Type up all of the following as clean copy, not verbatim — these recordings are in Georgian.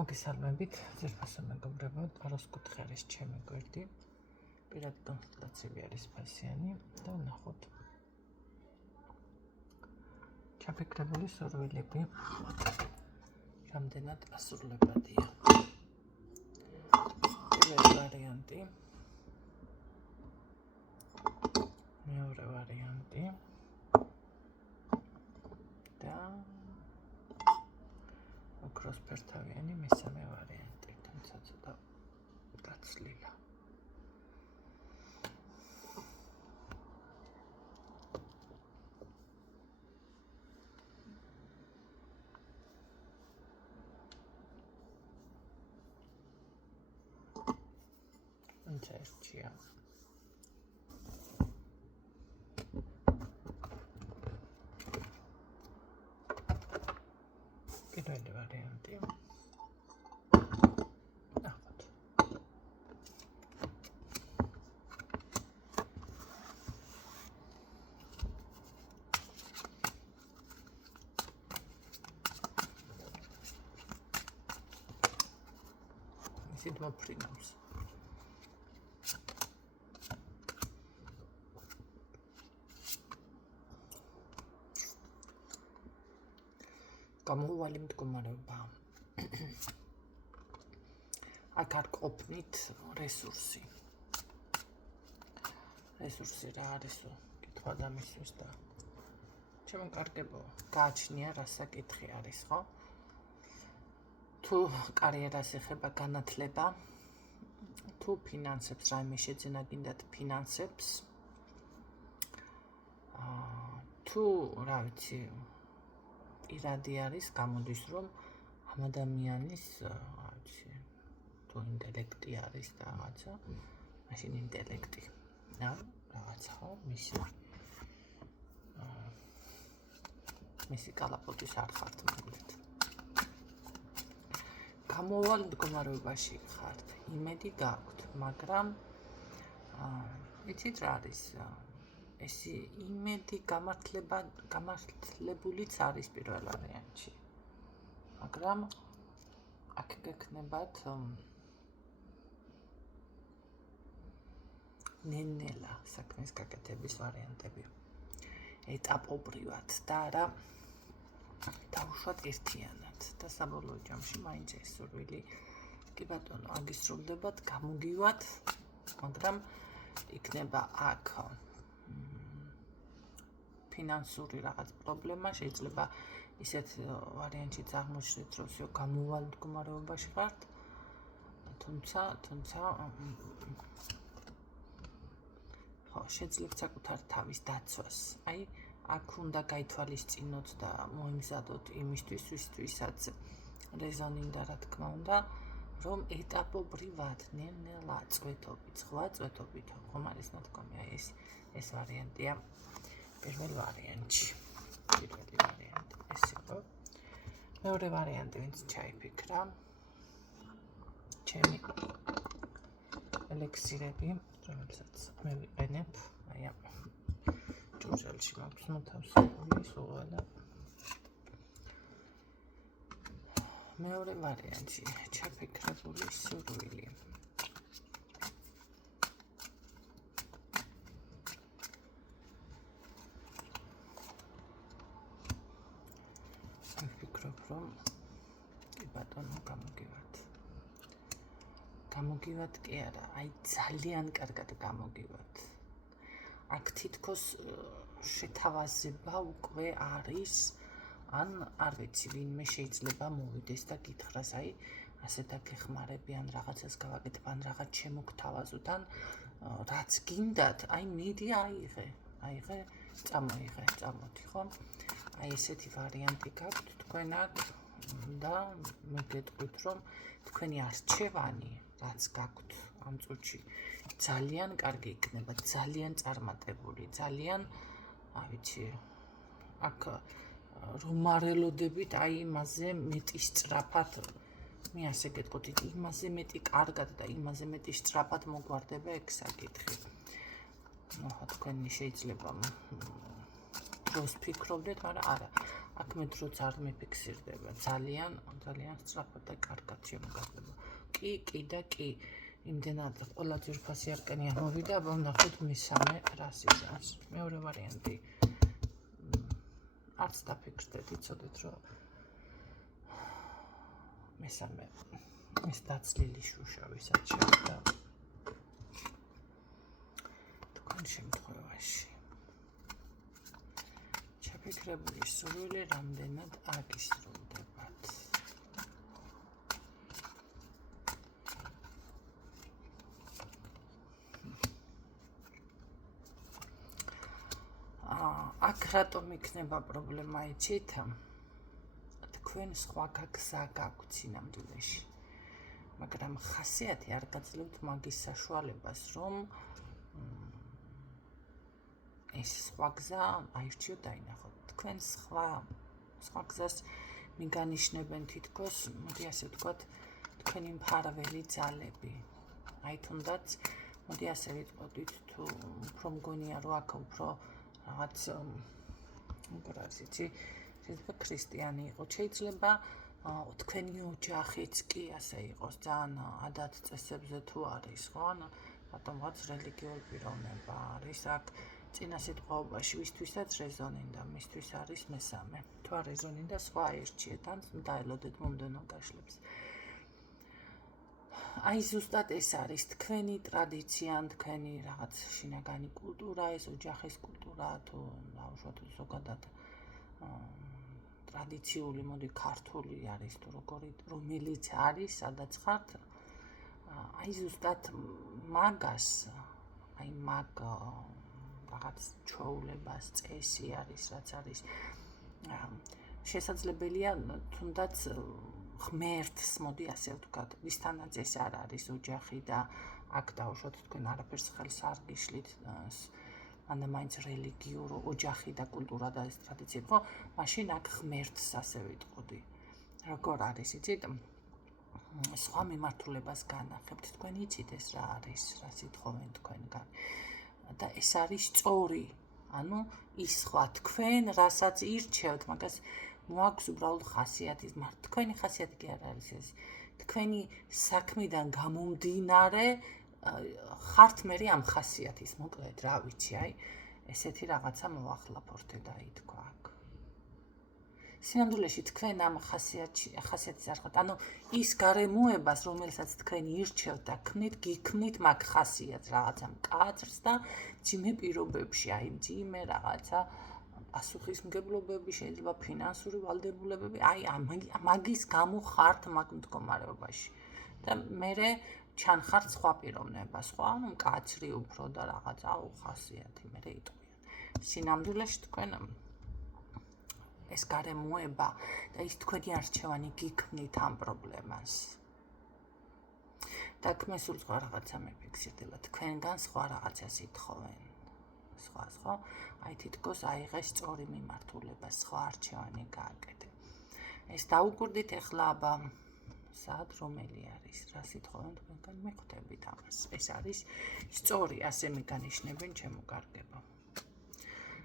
მოგესალმებით, ძირფასო მეგობრებო, ტაროს კუთხეების ჩემი გვერდი. პირადი კონსულტაციები არის ფასიანი და ვნახოთ. ჩაფიქრებული სურვილები რამდენად ასრულებადია. პირველი ვარიანტი, მეორე ვარიანტი და ოქროსფერთავიანი მესამე ვარიანტი, თუმცა ცოტა დაცლილა. Încercia. პირველი ვარიანტი. ნახოთ. ისეთ მოფრინავს. გამოუვალი მდგომარეობა. აქ არ ყოფნით რესურსი. რესურსი რა არისო? კითხვა დამისვეს და ჩემო კარგებო, გააჩნია რა საკითხი არის, ხო? თუ კარიერას ეხება განათლება, თუ ფინანსებს რაიმე შეძენა გინდათ ფინანსებს, თუ რა ვიცი ირადი არის, გამოდის რომ ამ ადამიანის თუ ინტელექტი არის და რაღაცა, მაშინ ინტელექტი და რაღაცა ხო, მისი კალაპოტის არ ხართ მაგალითად. გამოვალ მდგომარეობაში ხართ, იმედი გაქვთ, მაგრამ იცით რა არის? ეს იმედი გამართლებულიც არის პირველ ვარიანტში. მაგრამ აქ გექნებათ ნენელა საქმის გაკეთების ვარიანტები. ეტაპობრივად და არა დაუშვათ ერთიანად და საბოლოო ჯამში მაინც ეს სურვილი კი ბატონო აგისრულდებათ, გამოგივათ, მაგრამ იქნება აქ ფინანსური რაღაც პრობლემა, შეიძლება ისეთ ვარიანტშიც აღმოჩნდეთ, რომ გამოვალ მდგომარეობაში ხართ, თუმცა ხო, შეძლებთ საკუთარ თავის დაცვას. აი, აქ უნდა გაითვალისწინოთ და მოიმზადოთ იმისთვის, ვისთვისაც რეზონინდა, რა თქმა უნდა, რომ ეტაპობრივად ნელ-ნელა წვეთობით, სხვა წვეთობით, ხომ არის ნათქვამი, აი ეს ვარიანტია. პირველ ვარიანტში. პირველი ვარიანტი ეს იყო. მეორე ვარიანტი ვინც ჩაიფიქრა. ჩემი ელექსირები, რომელსაც მე ვიყენებ, აი ამ ჭურჭელში მაქვს მოთავსებული სულ და მეორე ვარიანტში ჩაფიქრებული სურვილი. რომ კი ბატონო გამოგივათ კი არა, აი ძალიან კარგად გამოგივათ. აქ თითქოს შეთავაზება უკვე არის, ან არ ვიცი, ვინმე შეიძლება მოვიდეს და გითხრას, აი ასე დაგეხმარებიან, რაღაცას გავაკეთებ, ან რაღაც შემოგთავაზოთ, ან რაც გინდათ, აი მიდი აიღე, წამოდი, ხო? აი ესეთი ვარიანტი გაქვთ თქვენ აქ და მე გეტყვით, რომ თქვენი არჩევანი, რაც გაქვთ ამ წუთში, ძალიან კარგი იქნება, ძალიან წარმატებული, ძალიან, არ ვიცი, აქ რომ არელოდებით, აი იმაზე მეტი სწრაფად, მე ასე გეტყვით, იმაზე მეტი კარგად და იმაზე მეტი სწრაფად მოგვარდება ეგ საკითხი. თქვენი შეიძლება დროს ფიქრობდეთ, მაგრამ არა. აქ მე დროც არ მიფიქსირდება, ძალიან სწრაფად და კარგად შემოგარდება. კი და კი. იმდენად ყველა ძვირფასი არკანი ამოვიდა, აბა ვნახოთ მესამე რას იზამს. მეორე ვარიანტი. არც დაფიქრდეთ, იცოდეთ, რომ მესამე ეს დაცლილი შუშა ვისაც შევიდა თქვენ შემთხვევაში. ჩაფიქრებული სურვილი რამდენად აგისრულდებათ. აქ რატომ იქნება პრობლემა იცით? თქვენ სხვა გაგზა გაქვთ სინამდვილეში. მაგრამ ხასიათი არ გაძლევთ მაგის საშუალებას, რომ ეს სხვა გზა აირჩიოთ დაინახოთ. თქვენ სხვა გზას მიგანიშნებენ თითქოს, მოდი ასე ვთქვათ, თქვენი მფარველი ძალები. აი თუნდაც, მოდი ასე ვიტყოდით, თუ უფრო მგონია, რომ აქ უფრო რაღაც როგორ არის იცი, შეიძლება ქრისტიანი იყოს, შეიძლება თქვენი ოჯახიც კი ასე იყოს, ძალიან ადათ-წესებზე თუ არის, ხო? რატომღაც რელიგიური პიროვნება არის აქ წინა სიტყვაობაში ვისთვისაც რეზონინდა, მისთვის არის მესამე. თუ არ რეზონინდა, სხვა აირჩიეთ, ან დაელოდეთ მომდევნო გაშლებს. აი ზუსტად ეს არის თქვენი ტრადიცია, თქვენი რაღაც შინაგანი კულტურა, ეს ოჯახის კულტურა, თუ დაუშვათ ზოგადად ტრადიციული, მოდი ქართული არის თუ რომელიც არის, სადაც ხართ, აი ზუსტად მაგას, აი მაგ რაღაც ჩვეულებას, წესი არის, რაც არის. შესაძლებელია თუნდაც ღმერთს, მოდი ასე ვთქვათ, ვისთანაც ეს არ არის ოჯახი და აქ დაუშვათ თქვენ არაფერს ხელს არ გიშლით, ანუ მაინც რელიგიურ ოჯახი და კულტურა და ეს ტრადიციები, ხო? მაშინ აქ ღმერთს ასე ვიტყოდი. როგორ არის, იცით? სხვა მიმართულებას განახებთ, თქვენ იცით ეს რა არის, რა სიტყვენ თქვენგან. და ეს არის სწორი, ანუ ის სხვა თქვენ რასაც ირჩევთ, მაგას მოაქვს უბრალოდ ხასიათის, თქვენი ხასიათი კი არ არის ეს. თქვენი საქმიდან გამომდინარე ხართ მე ამ ხასიათის, მოკლედ, რა ვიცი, აი, ესეთი რაღაცა მოახლაფორთე დაითქვა აქ. სინამდვილეში თქვენ ამ ხასიათის არ ხართ, ანუ ის გარემოებას, რომელსაც თქვენ ირჩევთ და ქმნით, გიქმნით მაგ ხასიათს, რაღაცა მკაცრს და მძიმე პირობებში, აი მძიმე რაღაცა პასუხისმგებლობები, შეიძლება ფინანსური ვალდებულებები, აი მაგის გამო ხართ მაგ მდგომარეობაში. და მერე ჩანხართ სხვა პიროვნება, სხვა, ანუ მკაცრი უფრო და რაღაცა ხასიათი მერე იტყვიან. სინამდვილეში თქვენ ეს გარემოება და ის თქვენი არჩევანი გიქმნით ამ პრობლემას. და მე სულ სხვა რაღაცა მიფიქსირდება, თქვენგან სხვა რაღაცას ითხოვენ. სხვა, აი თითქოს აიღეს სწორი მიმართულება, სხვა არჩევანი გააკეთე. ეს დაუკვირდით ახლა აბა სად რომელი არის, რა სიტყვენ თქვენგან მიხვდებით ამას. ეს არის სწორი, ასე მიგანიშნებენ ჩემო კარგებო.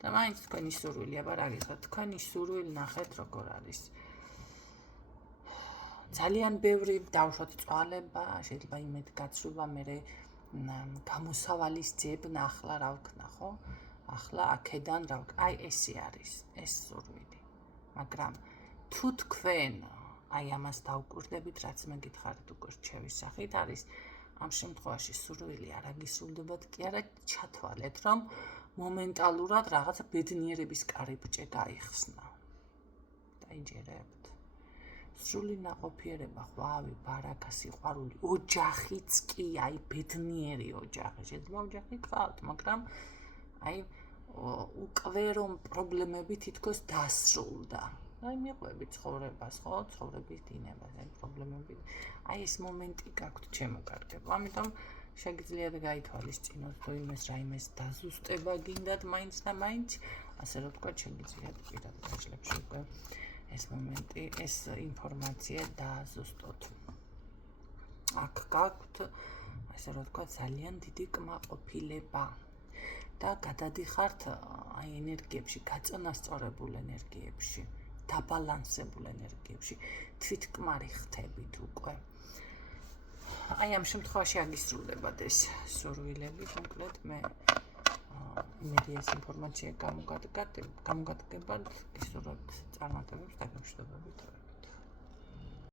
და მაინც თქვენი სურვილი, აბა რა გითხრათ, თქვენი სურვილი ნახეთ როგორ არის. ძალიან ბევრი დავუშვათ წვალება, შეიძლება იმედგაცრუება, მერე გამოსავალის ძებნა, ახლა რა ვქნა, ხო? ახლა აქედან რა ვქნა, აი ესე არის, ეს სურვილი. მაგრამ თუ თქვენ აი ამას დავკვირდებით, რაც მე გითხარით უკვე რჩევის სახით არის, ამ შემთხვევაში სურვილი არ აგისრულდებათ კი არა, ჩათვალეთ, რომ მომენტალურად რაღაცა ბედნიერების კარიბჭე გაიხსნა. დაიჯერებთ. სრული ნაყოფიერება, ხვავი, ბარაკა, სიყვარული, ოჯახიც კი, აი ბედნიერი ოჯახი. შეიძლება ოჯახი გყავთ, მაგრამ აი უკვე რომ პრობლემები თითქოს დასრულდა. აი მიყვებით ცხოვრებას, ხო, ცხოვრების დინებას, აი პრობლემები. აი ეს მომენტი გაქვთ ჩემო კარგებო. ამიტომ შეგიძლიათ გაითვალისწინოთ, თუ იმეს რაიმეს დაზუსტება გინდათ მაინც და მაინც, ასე რომ ვთქვათ, შეგიძლიათ პირად გაშლებში უკვე ეს მომენტი, ეს ინფორმაცია დააზუსტოთ. აქ გაქვთ, ასე რომ ვთქვათ, ძალიან დიდი კმაყოფილება და გადადიხართ აი ენერგიებში, გაწონასწორებულ ენერგიებში. დაბალანსებულ ენერგიებში თვითკმარი ხდებით უკვე. აი ამ შემთხვევაში აგისრულებად ეს სურვილები, კონკრეტ მე იმედი ეს ინფორმაცია გამოგადგებად გისურვებთ წარმატებებს დაგემშვიდობებით.